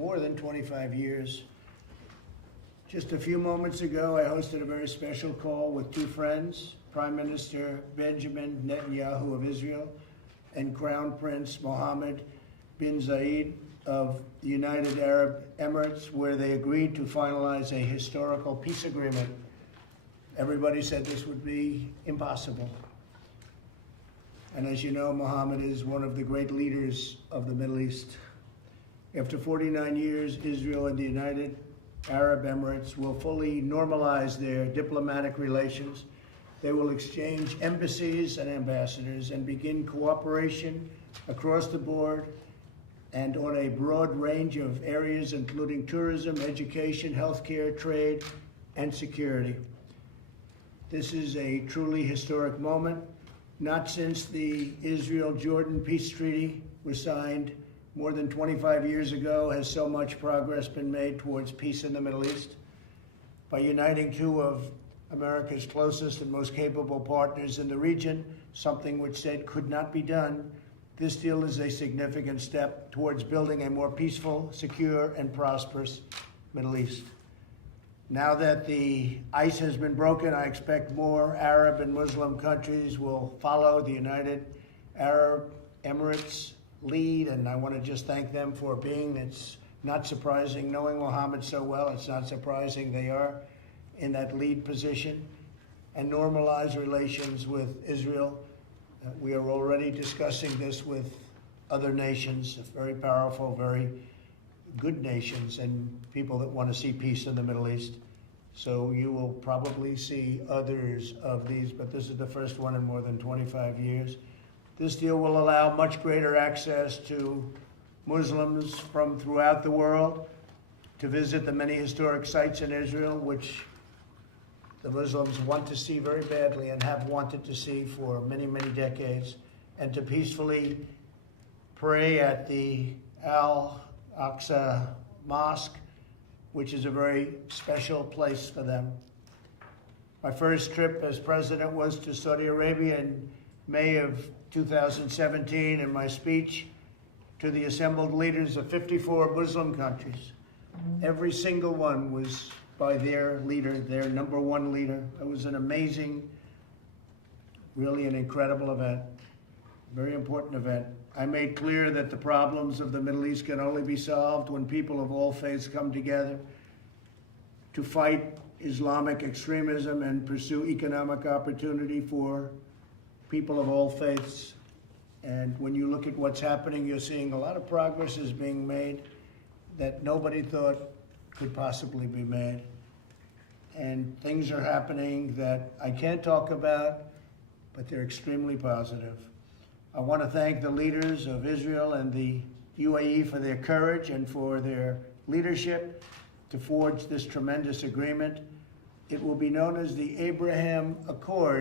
more than 25 years. Just a few moments ago, I hosted a very special call with two friends, Prime Minister Benjamin Netanyahu of Israel and Crown Prince Mohammed bin Zayed of the United Arab Emirates, where they agreed to finalize a historical peace agreement. Everybody said this would be impossible. And as you know, Mohammed is one of the great leaders of the Middle East. After 49 years, Israel and the United Arab Emirates will fully normalize their diplomatic relations. They will exchange embassies and ambassadors and begin cooperation across the board and on a broad range of areas, including tourism, education, healthcare, trade, and security. This is a truly historic moment. Not since the Israel-Jordan peace treaty was signed more than 25 years ago has so much progress been made towards peace in the Middle East. By uniting two of America's closest and most capable partners in the region, something which said could not be done, this deal is a significant step towards building a more peaceful, secure, and prosperous Middle East. Now that the ice has been broken, I expect more Arab and Muslim countries will follow the United Arab Emirates lead, and I want to just thank them for being. It's not surprising, knowing Mohammed so well, it's not surprising they are in that lead position, and normalize relations with Israel. We are already discussing this with other nations, very powerful, very good nations, and people that want to see peace in the Middle East. So you will probably see others of these, but this is the first one in more than 25 years. This deal will allow much greater access to Muslims from throughout the world to visit the many historic sites in Israel, which the Muslims want to see very badly and have wanted to see for many, many decades, and to peacefully pray at the Al-Aqsa Mosque, which is a very special place for them. My first trip as president was to Saudi Arabia in May of 2017, and my speech to the assembled leaders of 54 Muslim countries. Every single one was by their leader, their number one leader. It was an amazing, really an incredible event, very important event. I made clear that the problems of the Middle East can only be solved when people of all faiths come together to fight Islamic extremism and pursue economic opportunity for people of all faiths. And when you look at what's happening, you're seeing a lot of progress is being made that nobody thought could possibly be made. And things are happening that I can't talk about, but they're extremely positive. I want to thank the leaders of Israel and the UAE for their courage and for their leadership to forge this tremendous agreement. It will be known as the Abraham Accord.